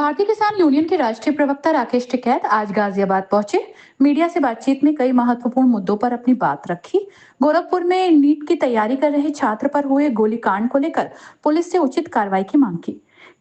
भारतीय किसान यूनियन के राष्ट्रीय प्रवक्ता राकेश टिकैत आज गाजियाबाद पहुंचे। मीडिया से बातचीत में कई महत्वपूर्ण मुद्दों पर अपनी बात रखी। गोरखपुर में नीट की तैयारी कर रहे छात्र पर हुए गोलीकांड को लेकर पुलिस से उचित कार्रवाई की मांग की।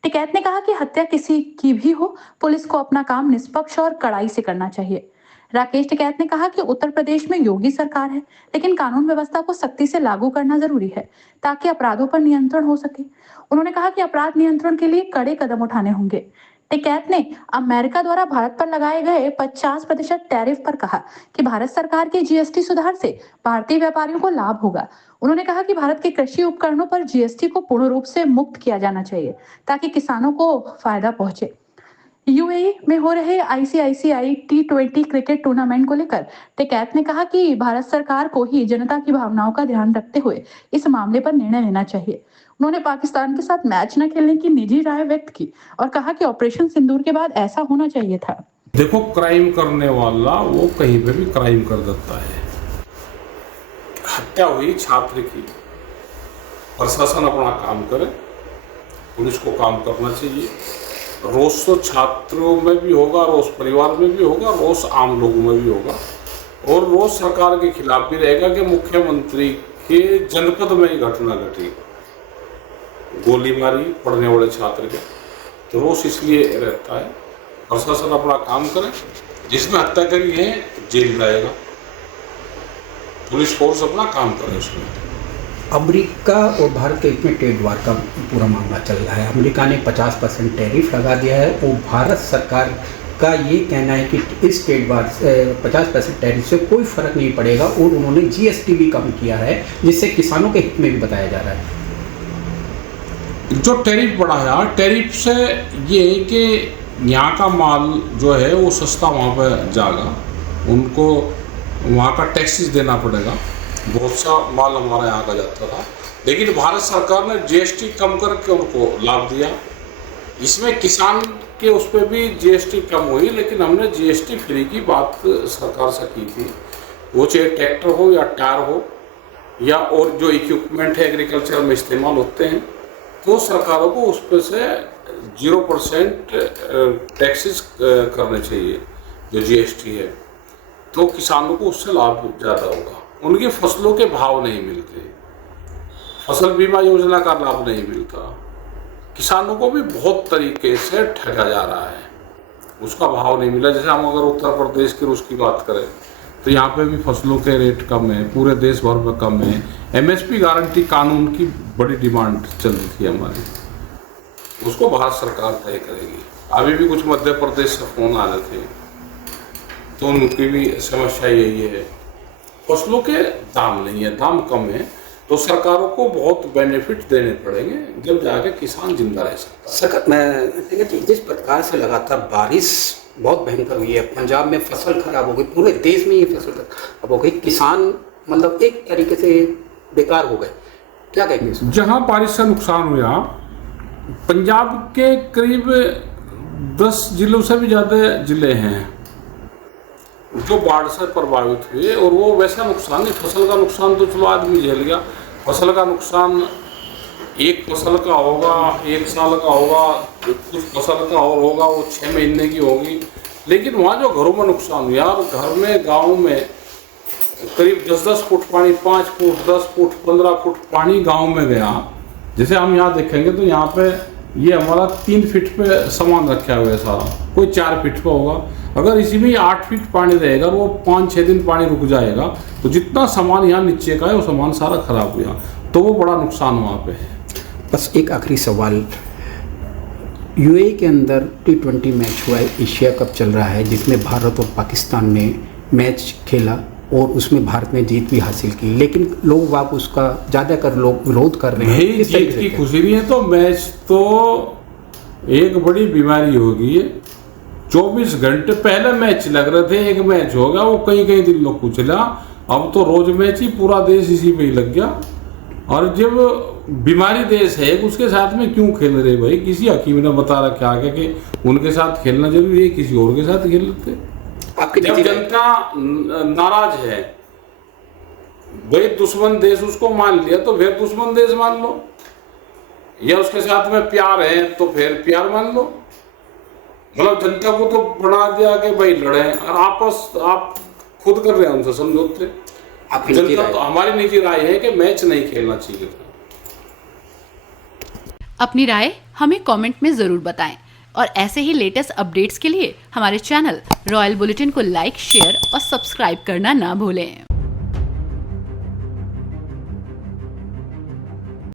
टिकैत ने कहा कि हत्या किसी की भी हो, पुलिस को अपना काम निष्पक्ष और कड़ाई से करना चाहिए। राकेश टिकैत ने कहा कि उत्तर प्रदेश में योगी सरकार है, लेकिन कानून व्यवस्था को सख्ती से लागू करना जरूरी है ताकि अपराधों पर नियंत्रण हो सके। उन्होंने कहा कि अपराध नियंत्रण के लिए कड़े कदम उठाने होंगे। टिकैत ने अमेरिका द्वारा भारत पर लगाए गए 50% टैरिफ पर कहा कि भारत सरकार के जीएसटी सुधार से भारतीय व्यापारियों को लाभ होगा। उन्होंने कहा कि भारत के कृषि उपकरणों पर जीएसटी को पूर्ण रूप से मुक्त किया जाना चाहिए ताकि किसानों को फायदा पहुंचे। यूएई में हो रहे आईसीआईसीआई T20 क्रिकेट टूर्नामेंट को लेकर टिकैत ने कहा कि भारत सरकार को ही जनता की भावनाओं का ध्यान रखते हुए इस मामले पर निर्णय लेना चाहिए। उन्होंने पाकिस्तान के साथ मैच न खेलने की निजी राय व्यक्त की और कहा कि ऑपरेशन सिंदूर के बाद ऐसा होना चाहिए था। देखो, क्राइम करने वाला वो कहीं पे भी क्राइम कर देता है। हत्या हुई छात्र की, प्रशासन अपना काम करे, पुलिस को काम करना चाहिए। रोष तो छात्रों में भी होगा, रोष परिवार में भी होगा, रोष आम लोगों में भी होगा और रोष सरकार के खिलाफ भी रहेगा कि मुख्यमंत्री के जनपद में ही घटना घटी, गोली मारी पढ़ने वाले छात्र के। तो रोष इसलिए रहता है। प्रशासन अपना काम करे, जिसने हत्या करी है जेल जाएगा, पुलिस फोर्स अपना काम करे उसमें। अमेरिका और भारत के इसमें ट्रेड वार का पूरा मामला चल रहा है। अमेरिका ने 50% टैरिफ लगा दिया है और भारत सरकार का ये कहना है कि इस ट्रेड वार 50% टैरिफ से कोई फर्क नहीं पड़ेगा और उन्होंने जीएसटी भी कम किया है, जिससे किसानों के हित में भी बताया जा रहा है। जो टैरिफ बढ़ा है, टैरिफ से ये है कि यहाँ का माल जो है वो सस्ता वहाँ पर जाएगा, उनको वहाँ का टैक्सेस देना पड़ेगा। बहुत सा माल हमारा यहाँ का जाता था, लेकिन भारत सरकार ने जीएसटी कम करके उनको लाभ दिया। इसमें किसान के उस पर भी जीएसटी कम हुई, लेकिन हमने जीएसटी फ्री की बात सरकार से की थी। वो चाहे ट्रैक्टर हो या टायर हो या और जो इक्विपमेंट है एग्रीकल्चर में इस्तेमाल होते हैं, तो सरकारों को उस पर से 0% टैक्सेस करने चाहिए जो जीएसटी है, तो किसानों को उससे लाभ ज़्यादा होगा। उनकी फसलों के भाव नहीं मिलते, फसल बीमा योजना का लाभ नहीं मिलता, किसानों को भी बहुत तरीके से ठगा जा रहा है, उसका भाव नहीं मिला। जैसे हम अगर उत्तर प्रदेश की उसकी बात करें तो यहाँ पे भी फसलों के रेट कम है, पूरे देश भर में कम है। एमएसपी गारंटी कानून की बड़ी डिमांड चल रही थी हमारी, उसको भारत सरकार तय करेगी। अभी भी कुछ मध्य प्रदेश से फोन आ रहे थे, तो उनकी भी समस्या यही है, फसलों के दाम नहीं है, दाम कम है, तो सरकारों को बहुत बेनिफिट देने पड़ेंगे, जब जाके किसान जिंदा रह सकता है। जिस प्रकार से लगातार बारिश बहुत भयंकर हुई है, पंजाब में फसल खराब हो गई, पूरे देश में ये फसल खराब हो गई, किसान मतलब एक तरीके से बेकार हो गए, क्या कहेंगे? जहाँ बारिश से नुकसान हुआ, पंजाब के करीब 10 जिलों से भी ज़्यादा जिले हैं जो बाढ़ से प्रभावित हुए, और वो वैसा नुकसान नहीं। फसल का नुकसान तो चलो आदमी झेल गया, फसल का नुकसान एक फसल का होगा, 1 साल का होगा, कुछ फसल का और होगा वो 6 महीने की होगी, लेकिन वहाँ जो घरों में नुकसान हुआ, और घर में गाँव में करीब 10-10 फुट पानी, 5 फुट 10 फुट 15 फुट पानी गाँव में गया। जैसे हम यहाँ देखेंगे तो यहाँ पे ये हमारा 3 फीट पे सामान रखा हुआ है सारा, कोई 4 फीट पे होगा। अगर इसी में 8 फीट पानी रहेगा, वो 5-6 दिन पानी रुक जाएगा, तो जितना सामान यहाँ नीचे का है वो सामान सारा खराब हुआ, तो वो बड़ा नुकसान वहाँ पे है। बस एक आखिरी सवाल, यूएई के अंदर T20 मैच हुआ है, एशिया कप चल रहा है, जिसमें भारत और पाकिस्तान ने मैच खेला और उसमें भारत ने जीत भी हासिल की, लेकिन लोग वाप उसका ज़्यादातर लोग विरोध कर रहे हैं। जीत की खुशी नहीं है तो मैच तो एक बड़ी बीमारी होगी। 24 घंटे पहले मैच लग रहे थे, एक मैच हो गया, वो कई दिन लोग कुछ चला, अब तो रोज मैच ही, पूरा देश इसी पे ही लग गया। और जब बीमारी देश है उसके साथ में क्यों खेल रहे भाई? किसी हकीम ने बता रखा आगे कि उनके साथ खेलना जरूरी है, किसी और के साथ खेल लेते। जब जनता नाराज है भाई, दुश्मन देश उसको मान लिया तो फिर दुश्मन देश मान लो, या उसके साथ में प्यार है तो फिर प्यार मान लो। मतलब जनता को तो बना दिया कि भाई लड़े, और आप खुद कर रहे हैं उनसे समझौते। जनता तो हमारी निजी राय है कि मैच नहीं खेलना चाहिए था। अपनी राय हमें कमेंट में जरूर बताएं और ऐसे ही लेटेस्ट अपडेट्स के लिए हमारे चैनल रॉयल बुलेटिन को लाइक, शेयर और सब्सक्राइब करना ना भूलें।